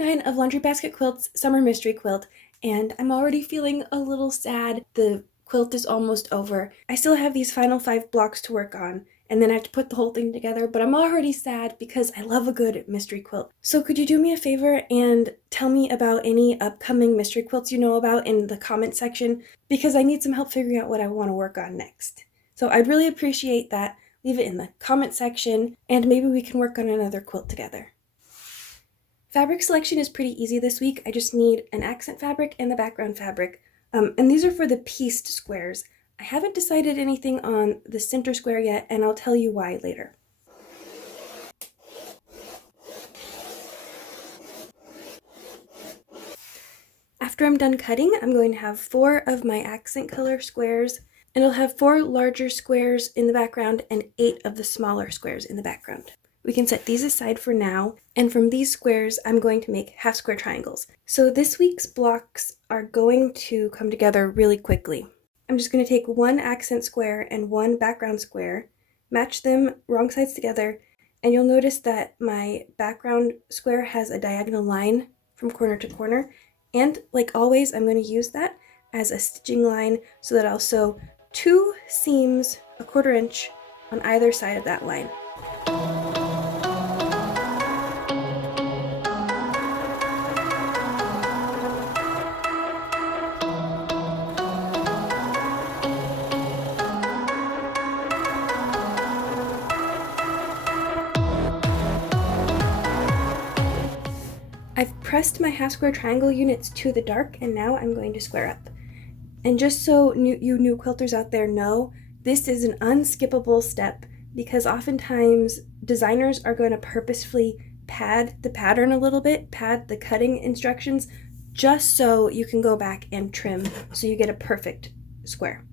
9 of Laundry Basket Quilt's Summer Mystery Quilt, and I'm already feeling a little sad. The quilt is almost over. I still have these final 5 blocks to work on, and then I have to put the whole thing together, but I'm already sad because I love a good mystery quilt. So could you do me a favor and tell me about any upcoming mystery quilts you know about in the comment section, because I need some help figuring out what I want to work on next. So I'd really appreciate that. Leave it in the comment section, and maybe we can work on another quilt together. Fabric selection is pretty easy this week. I just need an accent fabric and the background fabric. And these are for the pieced squares. I haven't decided anything on the center square yet, and I'll tell you why later. After I'm done cutting, I'm going to have 4 of my accent color squares, and I'll have 4 larger squares in the background and 8 of the smaller squares in the background. We can set these aside for now, and from these squares, I'm going to make half square triangles. So this week's blocks are going to come together really quickly. I'm just going to take 1 accent square and 1 background square, match them wrong sides together, and you'll notice that my background square has a diagonal line from corner to corner, and like always, I'm going to use that as a stitching line so that I'll sew 2 seams 1/4 inch on either side of that line. I've pressed my half square triangle units to the dark, and now I'm going to square up. And just so you new quilters out there know, this is an unskippable step because oftentimes designers are going to purposefully pad the pattern a little bit, pad the cutting instructions, just so you can go back and trim so you get a perfect square.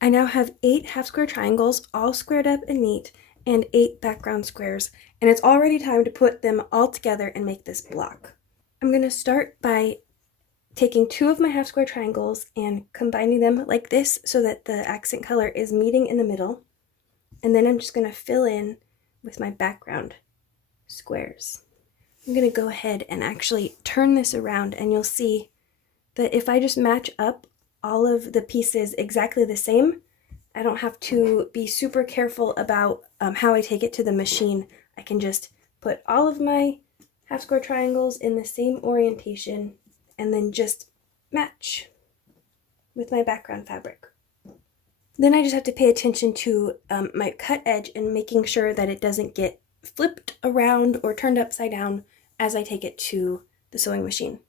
I now have 8 half square triangles, all squared up and neat, and 8 background squares, and it's already time to put them all together and make this block. I'm going to start by taking 2 of my half square triangles and combining them like this so that the accent color is meeting in the middle, and then I'm just going to fill in with my background squares. I'm going to go ahead and actually turn this around, and you'll see that if I just match up all of the pieces exactly the same, I don't have to be super careful about how I take it to the machine. I can just put all of my half square triangles in the same orientation and then just match with my background fabric. Then I just have to pay attention to my cut edge and making sure that it doesn't get flipped around or turned upside down as I take it to the sewing machine.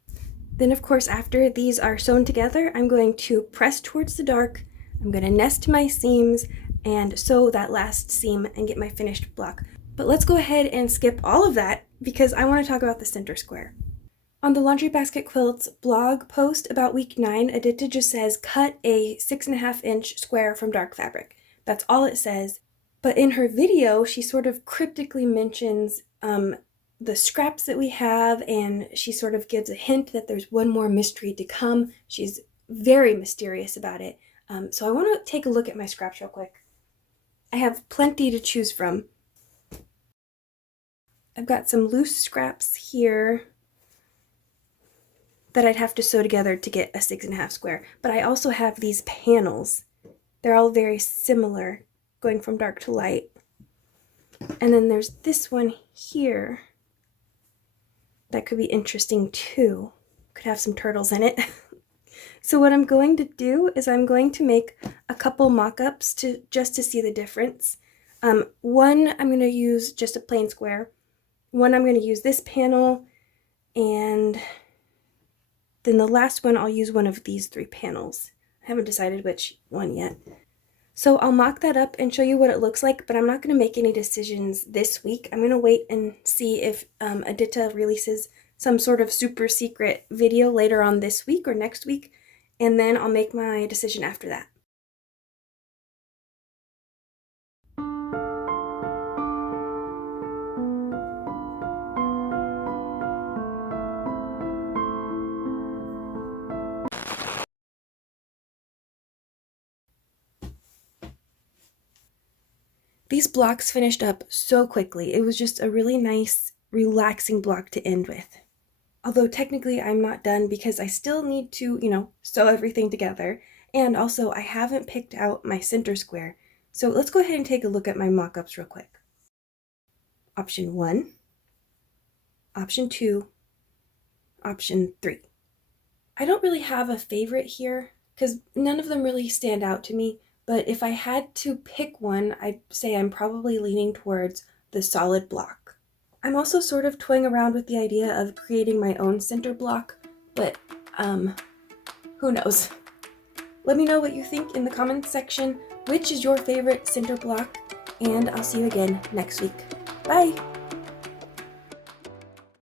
Then, of course, after these are sewn together, I'm going to press towards the dark. I'm going to nest my seams and sew that last seam and get my finished block. But let's go ahead and skip all of that because I want to talk about the center square. On the Laundry Basket Quilts blog post about week 9, Edyta just says, cut a 6.5 inch square from dark fabric. That's all it says. But in her video, she sort of cryptically mentions the scraps that we have, and she sort of gives a hint that there's one more mystery to come. She's very mysterious about it. So I want to take a look at my scraps real quick. I have plenty to choose from. I've got some loose scraps here that I'd have to sew together to get a 6.5 square. But I also have these panels. They're all very similar, going from dark to light. And then there's this one here that could be interesting too. Could have some turtles in it. So what I'm going to do is I'm going to make a couple mock-ups just to see the difference. One, I'm going to use just a plain square. One, I'm going to use this panel, and then the last one, I'll use one of these 3 panels. I haven't decided which one yet. So I'll mock that up and show you what it looks like, but I'm not going to make any decisions this week. I'm going to wait and see if Edyta releases some sort of super secret video later on this week or next week, and then I'll make my decision after that. These blocks finished up so quickly. It was just a really nice, relaxing block to end with. Although technically I'm not done because I still need to, sew everything together. And also I haven't picked out my center square. So let's go ahead and take a look at my mock-ups real quick. Option 1, Option 2, Option 3. I don't really have a favorite here because none of them really stand out to me, but if I had to pick one, I'd say I'm probably leaning towards the solid block. I'm also sort of toying around with the idea of creating my own center block, but who knows? Let me know what you think in the comments section. Which is your favorite center block? And I'll see you again next week. Bye!